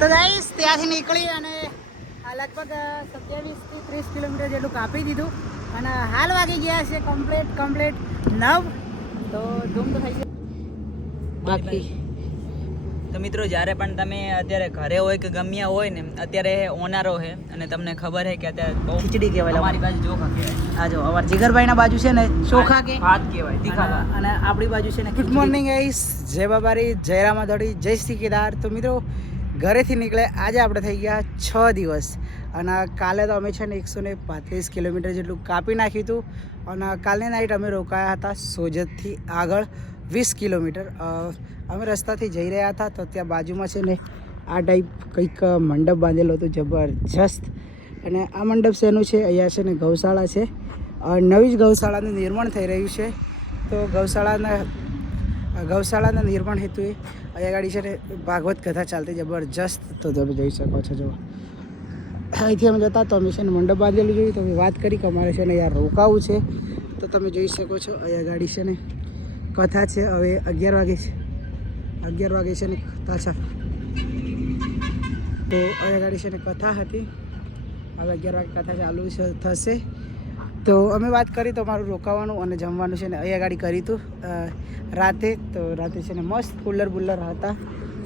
તો ગાઈસ ત્યાંથી નીકળી અને લગભગ 27 થી 30 કિલોમીટર જેટલું કાપી દીધું અને હાલ વાગી ગયા છે કમ્પ્લીટ 9. તો ધૂમ તો થઈ ગઈ બાકી. તો મિત્રો જ્યારે પણ તમે અત્યારે ઘરે હોય કે ગમ્યા હોય ને, અત્યારે ઓનારો છે અને તમને ખબર છે કે અત્યારે બહુ ખીચડી કહેવાય અમારી બાજુ ચોખા કહેવાય. આ જો અમાર જીગરભાઈના બાજુ છે ને ચોખા કે ભાત કહેવાય, તીખા ભાત. અને આપણી બાજુ છે ને ગુડ મોર્નિંગ ગાઈસ, જય બાબારી, જય રામાધડી, જય શ્રી કેદાર. તો મિત્રો ઘરેથી નીકળે આજે આપણે થઈ ગયા 6 દિવસ અને કાલે તો અમે છે ને 135 કિલોમીટર જેટલું કાપી નાખ્યું હતું અને કાલની નાઈટ અમે રોકાયા હતા સોજતથી આગળ 20 કિલોમીટર. અમે રસ્તાથી જઈ રહ્યા હતા તો ત્યાં બાજુમાં છે ને આ ટાઈપ કંઈક મંડપ બાંધેલો હતો જબરજસ્ત. અને આ મંડપ શેનું છે, અહીંયા છે ને ગૌશાળા છે, નવી જ ગૌશાળાનું નિર્માણ થઈ રહ્યું છે. તો ગૌશાળાના નિર્માણ હેતુએ અહીંયા ગાડી છે ને ભાગવત કથા ચાલતી જબરજસ્ત. તો તમે જોઈ શકો છો. જો અહીંથી અમે જતા તો અમે છે ને મંડપ બાંધેલું જોયું તો અમે વાત કરી કે અમારે છે ને યાર રોકાવું છે. તો તમે જોઈ શકો છો અહીંયા ગાડી છે ને કથા છે. હવે 11 વાગે છે, 11 વાગે છે ને કથા છે. તો અહીંયા ગાડી છે ને કથા હતી, હવે 11 વાગે કથા ચાલુ થશે. તો અમે વાત કરી તો અમારું રોકાવાનું અને જમવાનું છે ને અહીંયા ગાડી કરી હતું રાતે. તો રાતે છે ને મસ્ત કુલર હતા,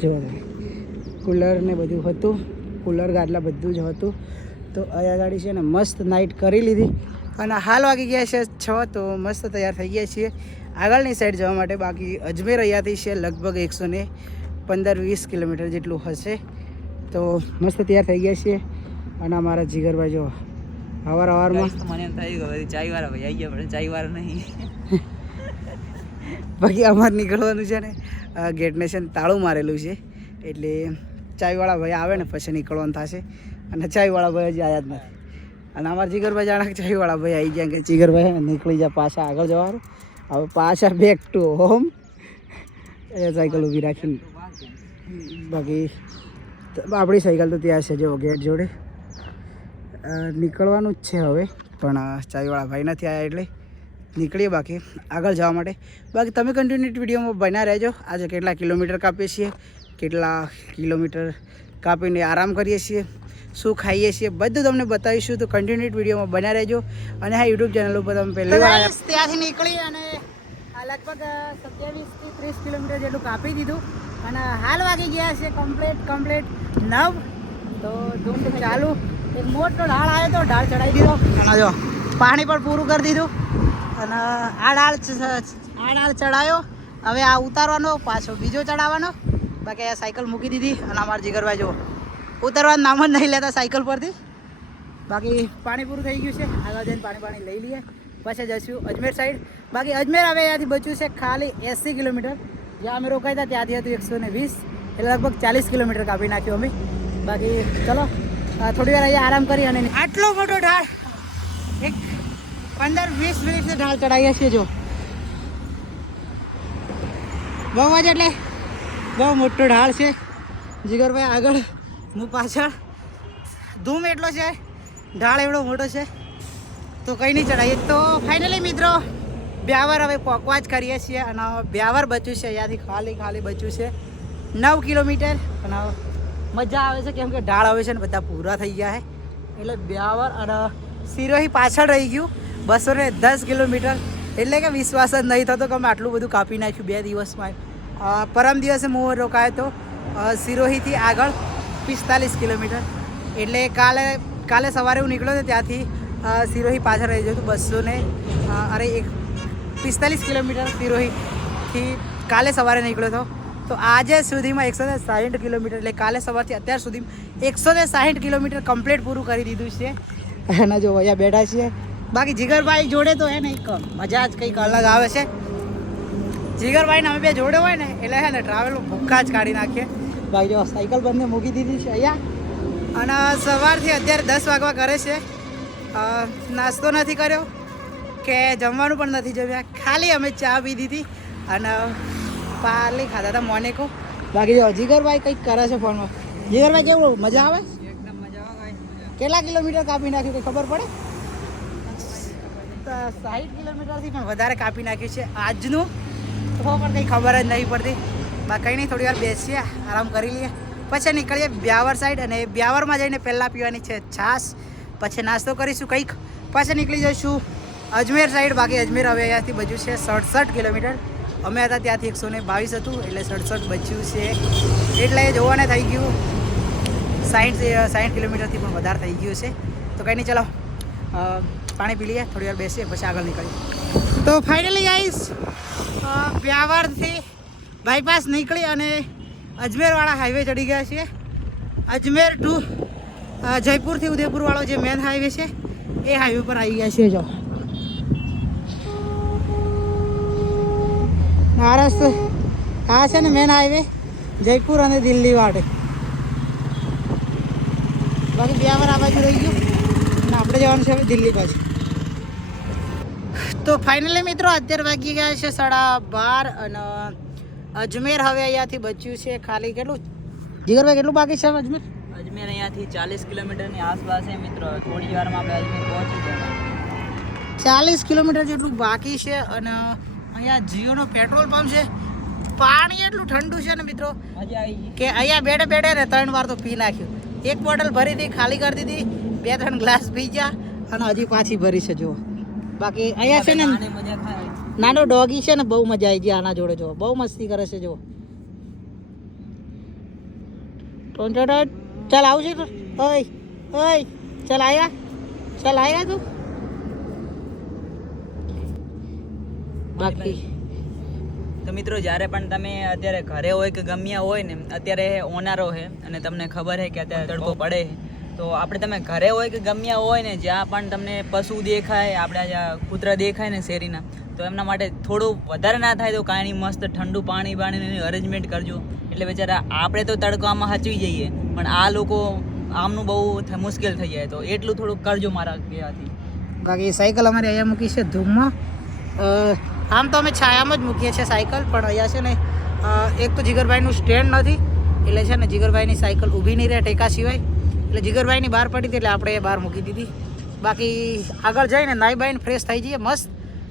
જો કુલર ને બધું હતું, કુલર ગાદલા બધું જ હતું. તો અહીંયા ગાડી છે ને મસ્ત નાઇટ કરી લીધી અને હાલ વાગી ગયા છે 6. તો મસ્ત તૈયાર થઈ ગયા છીએ આગળની સાઈડ જવા માટે. બાકી અજમેર અહીંયાથી છે લગભગ 115-20 કિલોમીટર જેટલું હશે. તો મસ્ત તૈયાર થઈ ગયા છીએ અને અમારા જીગરભાઈ જો સવારમાં મને એમ થયું કે ચાયવાળા ભાઈ આવી ગયા, પણ ચાયવાળા નહીં. બાકી અમારે નીકળવાનું છે ને ગેટને છે ને તાળું મારેલું છે, એટલે ચાયવાળા ભાઈ આવે ને પછી નીકળવાનું થશે. અને ચાયવાળા ભાઈ હજી આવ્યા જ નથી. અને અમારા જીગરભાઈ જાણે ચાયવાળા ભાઈ આવી ગયા કે જીગરભાઈ નીકળી જાય પાછા આગળ જવાનું. હવે પાછા back to home A cycle ઊભી રાખીને. બાકી આપણી સાયકલ તો ત્યાં છે જો ગેટ જોડે. નીકળવાનું જ છે હવે, પણ ચાયવાળા ભાઈ નથી આવ્યા એટલે નીકળીએ બાકી આગળ જવા માટે. બાકી તમે કન્ટિન્યુટી વિડીયોમાં બન્યા રહેજો. આજે કેટલા કિલોમીટર કાપીએ છીએ, કેટલા કિલોમીટર કાપીને આરામ કરીએ છીએ, શું ખાઈએ છીએ, બધું તમને બતાવીશું. તો કન્ટિન્યુટી વિડીયોમાં બન્યા રહેજો. અને હા યુટ્યુબ ચેનલ ઉપર તમે પહેલી વાર ત્યાંથી નીકળી અને લગભગ 27 થી 30 કિલોમીટર જેટલું કાપી દીધું અને હાલ વાગી ગયા છે કમ્પ્લીટ 9. તો ધૂમ ચાલુ. એક મોટો ઢાળ આવ્યો તો ઢાળ ચડાવી દીધો અને જો પાણી પણ પૂરું કરી દીધું અને આ ઢાળ ચડાયો. હવે આ ઉતારવાનો, પાછો બીજો ચડાવવાનો. બાકી આ સાયકલ મૂકી દીધી અને અમારા જીગરભાઈ જો ઉતારવાનું નામ જ નહીં લેતા સાયકલ પરથી. બાકી પાણી પૂરું થઈ ગયું છે, આગળ જઈને પાણી લઈ લઈએ પછી જઈશું અજમેર સાઈડ. બાકી અજમેર હવે અહીંયાથી બચ્યું છે ખાલી 80 કિલોમીટર. જ્યાં અમે રોકાયા હતા ત્યાંથી હતું 120, એટલે લગભગ 40 કિલોમીટર કાપી નાખ્યું અમે. બાકી ચલો થોડી વાર અહીંયા આરામ કરી અને આટલો મોટો ઢાળ એક 15-20 મિનિટથી ઢાળ ચડાવીએ છીએ. જો બહુ જ એટલે બહુ મોટો ઢાળ છે. જીગરભાઈ આગળ, હું પાછળ. ધૂમ એટલો છે, ઢાળ એવડો મોટો છે, તો કંઈ નહીં ચડાવીએ. તો ફાઇનલી મિત્રો બ્યાવર હવે પહોંચવા જ કરીએ છીએ અને બ્યાવર બચ્યું છે અહીંયાથી ખાલી બચ્યું છે 9 કિલોમીટર. અને મજા આવે છે કેમ કે ઢાળ આવે છે ને બધા પૂરા થઈ ગયા છે. એટલે બ્યાવર અને સિરોહી પાછળ રહી ગયું 210 કિલોમીટર. એટલે કે વિશ્વાસ જ નહીં થતો કે અમે આટલું બધું કાપી નાખ્યું 2 દિવસમાં. પરમ દિવસે હું રોકાયો તો સિરોહીથી આગળ 45 કિલોમીટર. એટલે કાલે સવારે હું નીકળ્યો હતો ત્યાંથી સિરોહી પાછળ રહી ગયું હતું 45 કિલોમીટર સિરોહીથી કાલે સવારે નીકળ્યો હતો. તો આજે સુધીમાં 160 કિલોમીટર, એટલે કાલે સવારથી અત્યાર સુધીમાં 160 કિલોમીટર કમ્પ્લીટ પૂરું કરી દીધું છે. અને જો અહીંયા બેઠા છીએ. બાકી જીગરભાઈ જોડે તો હે ને એક મજા જ કંઈક અલગ આવે છે. જીગરભાઈને અમે બે જોડે હોય ને એટલે હે ને ટ્રાવેલ ભૂક્કા જ કાઢી નાખીએ. બાકી જો સાયકલ બંને મૂકી દીધી છે અહીંયા અને સવારથી અત્યારે 10 વાગવા કરે છે. નાસ્તો નથી કર્યો કે જમવાનું પણ નથી જમ્યા, ખાલી અમે ચા પી દીધી અને પાર્લે ખાધા હતા મોનેકો. બાકી જો જીગરભાઈ કંઈક કરે છે ફોનમાં. જીગરભાઈ કેવું મજા આવે? એકદમ મજા આવે. કેટલા કિલોમીટર કાપી નાખ્યું કંઈ ખબર પડે? 60 કિલોમીટરથી પણ વધારે કાપી નાખ્યું છે આજનું, તો પણ કંઈ ખબર જ નહીં પડતી. બાકી કંઈ નહીં, થોડી વાર બેસીએ, આરામ કરી લઈએ, પછી નીકળીએ બ્યાવર સાઈડ, અને બ્યાવરમાં જઈને પહેલાં પીવાની છે છાશ, પછી નાસ્તો કરીશું કંઈક, પછી નીકળી જઈશું અજમેર સાઈડ. બાકી અજમેર હવે અહીંયાથી બચ્યું છે 67 કિલોમીટર. અમે હતા ત્યાંથી 122 હતું, એટલે 67 બચ્યું છે, એટલે જોવાને થઈ ગયું 60 કિલોમીટરથી પણ વધારે થઈ ગયું છે. તો કંઈ નહીં, ચલો પાણી પી લઈએ, થોડી વાર બેસીએ, પછી આગળ નીકળીએ. તો ફાઇનલી ગાઈસ બ્યાવરથી બાયપાસ નીકળી અને અજમેરવાળા હાઈવે ચડી ગયા છીએ. અજમેર ટુ જયપુરથી ઉદયપુરવાળો જે મેન હાઈવે છે એ હાઈવે પર આવી ગયા છીએ. જો આ રસ્તો આ છે ને મેન હાઈવે જયપુર અને દિલ્હી વાળે. બાકી બ્યાવર આ બાજુ રહી ગયું અને આપણે જવાનું છે હવે દિલ્હી બાજુ. તો ફાઇનલી મિત્રો અત્યારે વાગી ગયા છે 12:30 અને અજમેર હવે અહીંયાથી બચ્યું છે ખાલી કેટલું જીગરભાઈ, કેટલું બાકી છે અજમેર? અજમેર અહીંયાથી 40 કિલોમીટરની આસપાસ છે મિત્રો. થોડી વારમાં આપણે અજમેર પહોંચી જવા. 40 કિલોમીટર જેટલું બાકી છે અને અહીંયા જીઓનો પેટ્રોલ પંપ છે. પાણી એટલું ઠંડુ છે ને મિત્રો મજા આવી ગઈ કે અહીંયા બેઠે બેઠે ને 3 વાર તો પી નાખ્યું. એક બોટલ ભરી હતી, ખાલી કરી દીધી, 2-3 ગ્લાસ પી ગયા અને હજી પાછી ભરી છે. જુઓ બાકી અહીંયા છે ને મજા થાય. નાનો ડોગી છે ને, બહુ મજા આવી ગઈ આના જોડે. જો બહુ મસ્તી કરે છે. જો ચાલ આવું છે. ઓય ઓય ચાલ આયા તું. બાકી તો મિત્રો જ્યારે પણ તમે અત્યારે ઘરે હોય કે ગમ્યા હોય ને, અત્યારે ઓનારો છે અને તમને ખબર છે કે અત્યારે તડકો પડે છે, તો આપણે તમે ઘરે હોય કે ગમ્યા હોય ને, જ્યાં પણ તમને પશુ દેખાય, આપણે જ્યાં કૂતરા દેખાય ને શેરીના, તો એમના માટે થોડું વધારે ના થાય તો કાંઈ નહીં, મસ્ત ઠંડુ પાણીની અરેન્જમેન્ટ કરજો. એટલે બેચારા આપણે તો તડકામાં હચવી જઈએ, પણ આ લોકો આમનું બહુ મુશ્કેલ થઈ જાય, તો એટલું થોડુંક કરજો મારા કહેવાથી. બાકી સાયકલ અમારે અહીંયા મૂકી છે ધૂમમાં. આમ તો અમે છાયામાં જ મૂકીએ છીએ સાયકલ, પણ અહીંયા છે ને એક તો જીગરભાઈનું સ્ટેન્ડ નથી, એટલે છે ને જીગરભાઈની સાયકલ ઊભી નહીં રહે ટેકા સિવાય, એટલે જીગરભાઈની બહાર પડી હતી એટલે આપણે એ બહાર મૂકી દીધી. બાકી આગળ જઈને નાઈ બાઈને ફ્રેશ થઈ જઈએ મસ્ત,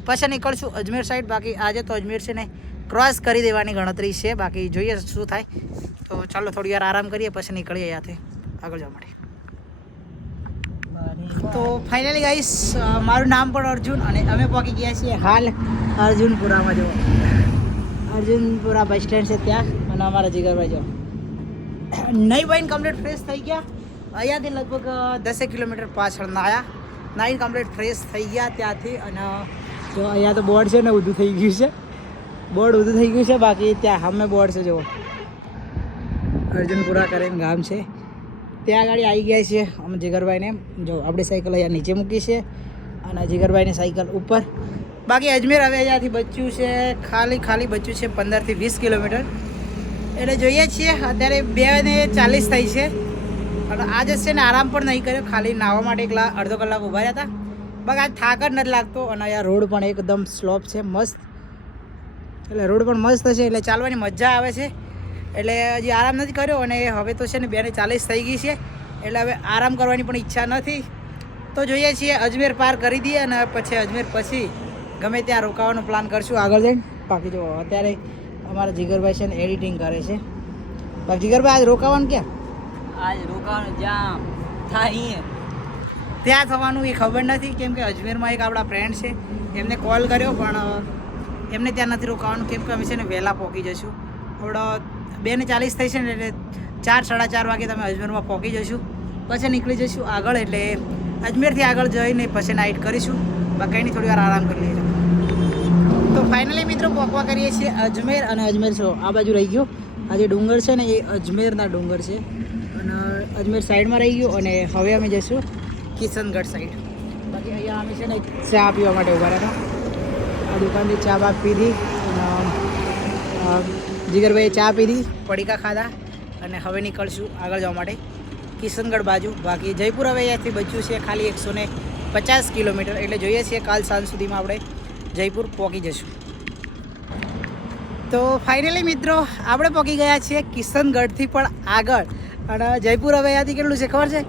પછી નીકળશું અજમેર સાઈડ. બાકી આજે તો અજમેર છે ને ક્રોસ કરી દેવાની ગણતરી છે, બાકી જોઈએ શું થાય. તો ચાલો થોડી વાર આરામ કરીએ, પછી નીકળીએ અહીંયાથી આગળ જવા માટે. તો ફાઇનલી ગાઈસ મારું નામ પણ અર્જુન અને અમે પહોંચી ગયા છીએ હાલ અર્જુનપુરામાં. જો અર્જુનપુરા બસ સ્ટેન્ડ છે ત્યાં, અને અમારા જીગરભાઈ જો નહીં બાઈને કમ્પ્લીટ ફ્રેશ થઈ ગયા. અહીંયાથી લગભગ 10 કિલોમીટર પાછળ નાઈન કમ્પ્લીટ ફ્રેશ થઈ ગયા ત્યાંથી. અને જો અહીંયા તો બોર્ડ છે ને ઊંધું થઈ ગયું છે, બોર્ડ ઊંધું થઈ ગયું છે. બાકી ત્યાં સામે બોર્ડ છે, જુઓ અર્જુનપુરા કરીને ગામ છે, ત્યાં આગળ આવી ગયા છે અમે જીગરભાઈને. જો આપણી સાયકલ અહીંયા નીચે મૂકી છે અને જીગરભાઈની સાયકલ ઉપર. બાકી અજમેર હવે અહીંયાથી બચ્યું છે ખાલી બચ્યું છે 15 થી 20 કિલોમીટર. એટલે જોઈએ છીએ અત્યારે 2:40 થઈ છે અને આજે છે ને આરામ પણ નહીં કર્યો, ખાલી નાહવા માટે અડધો કલાક ઊભા રહ્યા હતા. બાકી આજ થાક જ નથી લાગતો અને અહીંયા રોડ પણ એકદમ સ્લોપ છે મસ્ત, એટલે રોડ પણ મસ્ત છે, એટલે ચાલવાની મજા આવે છે. એટલે હજી આરામ નથી કર્યો અને હવે તો છે ને 2:40 થઈ ગઈ છે, એટલે હવે આરામ કરવાની પણ ઈચ્છા નથી. તો જોઈએ છીએ અજમેર પાર કરી દઈએ અને પછી અજમેર પછી ગમે ત્યાં રોકાવાનો પ્લાન કરશું આગળ જઈને. બાકી જો અત્યારે અમારા જીગરભાઈ છે ને એડિટિંગ કરે છે. બાકી જીગરભાઈ આજ રોકાવાનું ક્યાં? આજ રોકાવાનું જ્યાં થાય ત્યાં થવાનું એ ખબર નથી, કેમ કે અજમેરમાં એક આપણા ફ્રેન્ડ છે, એમને કોલ કર્યો પણ એમને ત્યાં નથી રોકાવાનું, કેમ કે અમે છે ને વહેલા પહોંચી જઈશું. થોડો 2:40 થઈ છે ને, એટલે 4-4:30 વાગે તમે અજમેરમાં પહોંચી જઈશું, પછી નીકળી જઈશું આગળ. એટલે અજમેરથી આગળ જઈને પછી નાઇટ કરીશું. બાકી કંઈ નહીં, થોડી વાર આરામ કરી લઈએ. તો ફાઇનલી મિત્રો પહોંચવા કરીએ છીએ અજમેર. અને અજમેર છો આ બાજુ રહી ગયો, આ જે ડુંગર છે ને એ અજમેરના ડુંગર છે, અને અજમેર સાઈડમાં રહી ગયું. અને હવે અમે જઈશું કિશનગઢ સાઈડ. બાકી અહીંયા અમે છે ને ચા પીવા માટે ઊભા રહ્યા હતા. આ દુકાનથી ચા બાપ પીધી અને જીગરભાઈએ ચા પીધી, પડીકા ખાધા અને હવે નીકળશું આગળ જવા માટે કિશનગઢ બાજુ. બાકી જયપુર હવે અહીંયાથી બચ્યું છે ખાલી 150 કિલોમીટર, એટલે જોઈએ છીએ કાલ સાંજ સુધીમાં આપણે જયપુર પહોંચી જઈશું. તો ફાઇનલી મિત્રો આપણે પહોંચી ગયા છીએ કિશનગઢથી પણ આગળ. અને જયપુર હવે અહીંયાથી કેટલું છે ખબર છે?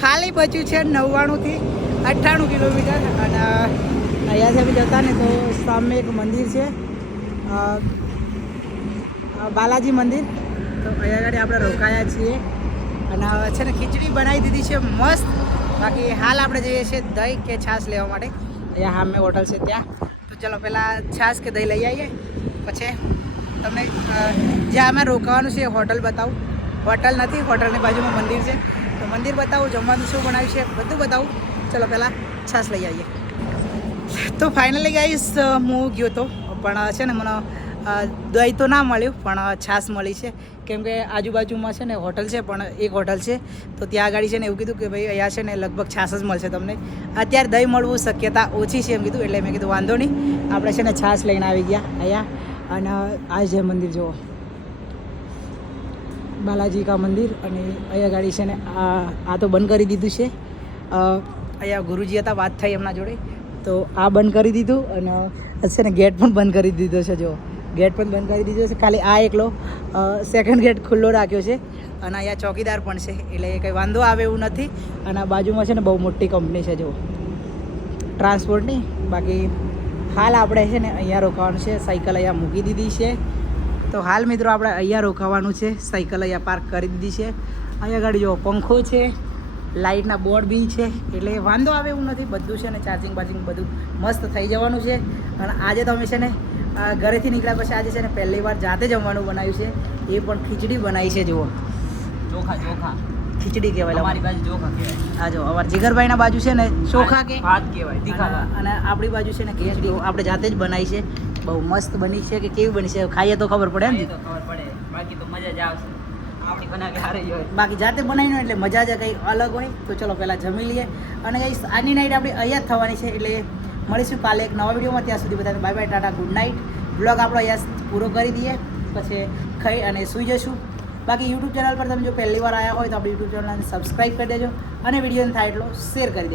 ખાલી બચ્યું છે 99 થી 98 કિલોમીટર. અને અહીંયાથી અમે જતા ને તો સામે એક મંદિર છે, બાલાજી મંદિર, તો અહીંયા આગળ આપણે રોકાયા છીએ અને હવે છે ને ખીચડી બનાવી દીધી છે મસ્ત. બાકી હાલ આપણે જઈએ છીએ દહીં કે છાશ લેવા માટે. અહીંયા સામે હોટલ છે ત્યાં. તો ચલો પહેલાં છાશ કે દહીં લઈ આવીએ, પછી તમને જ્યાં અમે રોકાવાનું છે એ હોટલ બતાવું. હોટલ નથી, હોટલની બાજુમાં મંદિર છે, તો મંદિર બતાવું, જમવાનું શું બનાવ્યું છે બધું બતાવું. ચલો પહેલાં છાશ લઈ આવીએ. તો ફાઇનલી ગાઈસ હું ગયો તો પણ છે ને મને દહીં તો ના મળ્યું પણ છાશ મળી છે. કેમ કે આજુબાજુમાં છે ને હોટલ છે, પણ એક હોટલ છે તો ત્યાં આગળ છે ને એવું કીધું કે ભાઈ અહીંયા છે ને લગભગ છાશ જ મળશે તમને. અત્યારે દહીં મળવું શક્યતા ઓછી છે એમ કીધું, એટલે મેં કીધું વાંધો નહીં, આપણે છે ને છાશ લઈને આવી ગયા અહીંયા. અને આ જે મંદિર જુઓ, બાલાજી કા મંદિર. અને અહીંયા ગાડી છે ને આ તો બંધ કરી દીધું છે. અહીંયા ગુરુજી હતા, વાત થઈ એમના જોડે, તો આ બંધ કરી દીધું. અને છે ને ગેટ પણ બંધ કરી દીધો છે. જો ગેટ પણ બંધ કરી દીધો છે, ખાલી આ એકલો સેકન્ડ ગેટ ખુલ્લો રાખ્યો છે. અને અહીંયા ચોકીદાર પણ છે, એટલે કંઈ વાંધો આવે એવું નથી. અને આ બાજુમાં છે ને બહુ મોટી કંપની છે જો ટ્રાન્સપોર્ટની. બાકી હાલ આપણે છે ને અહીંયા રોકાવાનું છે. સાયકલ અહીંયા મૂકી દીધી છે. તો હાલ મિત્રો આપણે અહીંયા રોકાવાનું છે. સાયકલ અહીંયા પાર્ક કરી દીધી છે. અહીંયા આગળ જો પંખો છે, લાઇટના બોર્ડ બી છે, એટલે વાંધો આવે એવું નથી. બધું છે ને ચાર્જિંગ બાર્જિંગ બધું મસ્ત થઈ જવાનું છે. અને આજે તો અમે છે ને ઘરેથી નીકળ્યા પછી આજે છે ને પહેલી વાર જાતે જમવાનું બનાવ્યું છે. એ પણ ખીચડી બનાવી છે. જુઓ ચોખા ખીચડી કહેવાય, અમારી બાજુ ચોખા કહેવાય. આ જો અમારા જીગરભાઈના બાજુ છે ને ચોખા કે ભાત કહેવાય, તીખા ભાત. અને આપણી બાજુ છે ને ખીચડી આપણે જાતે જ બનાવી છે. બહુ મસ્ત બની છે. કે કેવી બની છે ખાઈએ તો ખબર પડે ને. તો ખબર પડે, બાકી તો મજા જ આવશે. આપણી બનાવી હારી જ હોય. બાકી જાતે બનાવીને એટલે મજા જ કંઈ અલગ હોય. તો ચલો પહેલાં જમી લઈએ. અને ગાઈસ આજની નાઈટ આપણી અહીંયા જ થવાની છે, એટલે મળીશું કાલે એક નવા વિડીયોમાં. ત્યાં સુધી બધાને bye bye, Tata, good night. Blog આપણો અહીંયા પૂરો કરી દઈએ, પછી ખાઈ અને સૂઈ જશું. બાકી યુટ્યુબ ચેનલ પર તમે જો પહેલી વાર આવ્યા હોય તો આપણી યુટ્યુબ ચેનલને સબસ્ક્રાઈબ કરી દેજો અને વિડીયોને થાય એટલો શેર કરી દેજો.